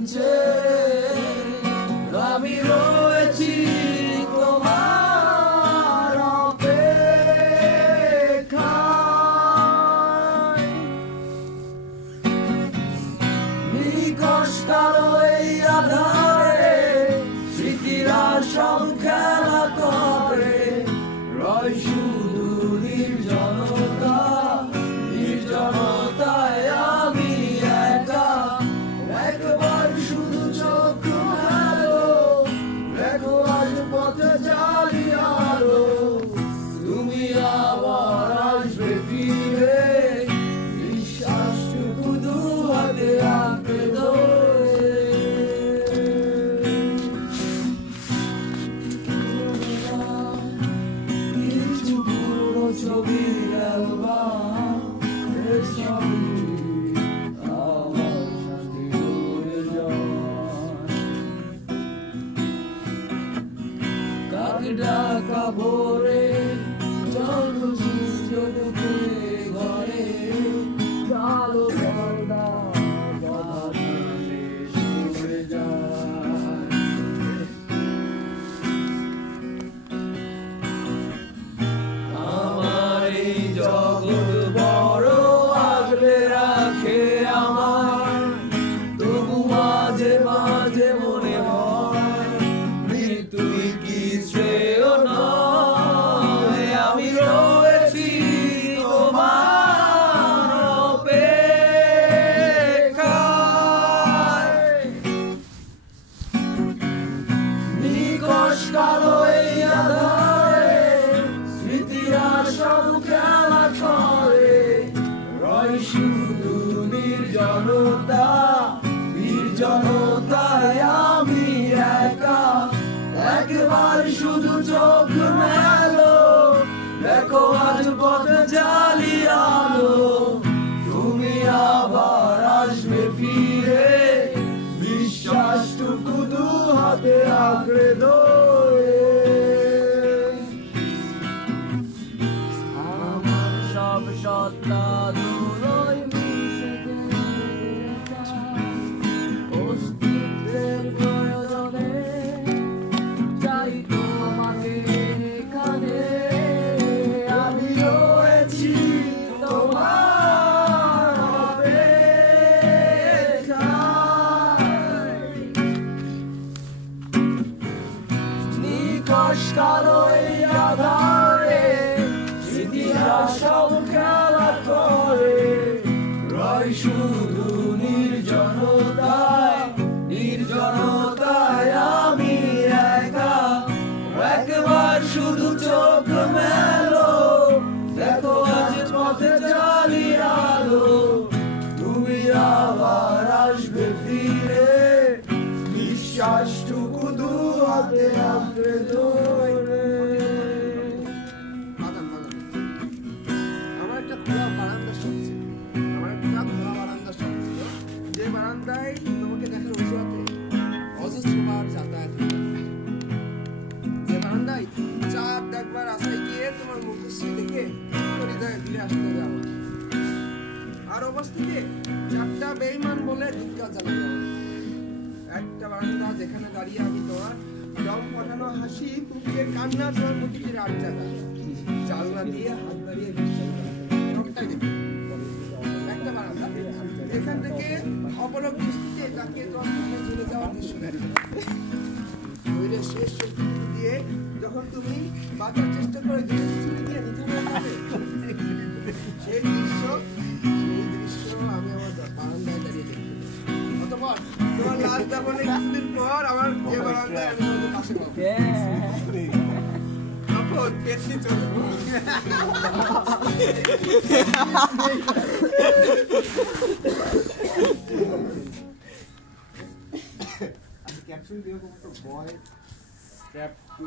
টানছে আমি রয়েছি তোমার অপেক্ষায় নিকশ কালো এই আধারে স্মৃতিরা সব খেলা করে রয় শুধু নির্জনতা নির্জনতায় আমি একা একবার শুধু চোখ মেলো দেখো আজ পথে জ্বালিয়ে আলো তুমি আবার আসবে ফিরে বিশ্বাসটুকু দু হাতে আঁকড়ে ধরে কিছু পুরনো ছবির অ্যালবাম এর সবই আমার সাথে রয়ে যায় কাক ডাকা ভোরে চন্দ্র সূর্য ডুবে ঘরে কালো পর্দা বাঁধা সরে যায় আমার এই জগৎ বড় আগলে রাখে আমার তবু মাঝে মাঝে মনে হয় মৃত্যুই কি শ্রেয় নয় আমি রয়েছি তোমার অপেক্ষায় নিকশ কালো এই আধারে স্মৃতিরা সব খেলা করে রয় শুধু নির্জনতা নির্জনতায় আমি একা একবার শুধু চোখ মেলো দেখো আজ পথে জ্বালিয়ে আলো তুমি আবার আসবে ফিরে বিশ্বাসটুকু দু হাতে আঁকড়ে ধরে আমার সব সত্তা দূরই মিশে যায় অস্তিত্বের প্রয়োজনে চাই তোমাকে এখানে আমি রয়েছি তোমার অপেক্ষায় নিকশ কালো এই আধারে স্মৃতিরা সব খেলা করে রয় শুধু নির্জনতায় নির্জনতায় আমি একা একবার শুধু চোখ মেলো দেখো আজ পথে জ্বালিয়ে আলো তুমি আবার আসবে ফিরে বিশ্বাসটুকু দু হাতে আঁকড়ে ধরে আমার একটা খোলা বারান্দার শখ ছিল যে বারান্দায় তোমাকে দেখার অজুহাতে অজস্রবার যাতায়াত হতো। যে বারান্দায় চাঁদ দেখবার আশায় গিয়ে তোমার মুখশ্রী দেখে হৃদয়ে ফিরে আসতে হবে আমার আর অবস্থিতে চারটা বেঈমান বলে ধিক্কার জানাবে আমার একটা বারান্দা যেখানে দাঁড়িয়ে আমি তোমার দম ফটানো হাসি ফুপিয়ে কান্না তোমার প্রকৃতির আট জায়গা জানলা দিয়ে হাত দাঁড়িয়ে একটা বারান্দা এখান থেকে অপলক দৃষ্টিতে তাকিয়ে তোমার মুখে চলে যাওয়ার দৃশ্য শরীরের শেষ শক্তি দিয়ে যখন তুমি বাঁচার চেষ্টা করে ছুরি দিয়ে নিথা সেই দৃশ্য আমি আমার বারান্দায় দাঁড়িয়ে দেখি অতঃপর তোমার লাশ দাফনের কিছুদিন পর আমার যে বারান্দায় আমি তোমাদের পাশে পাবো তখন পেটনি চলবো ক্যাপশন দিয়ে বয় ট্র্যাপ টু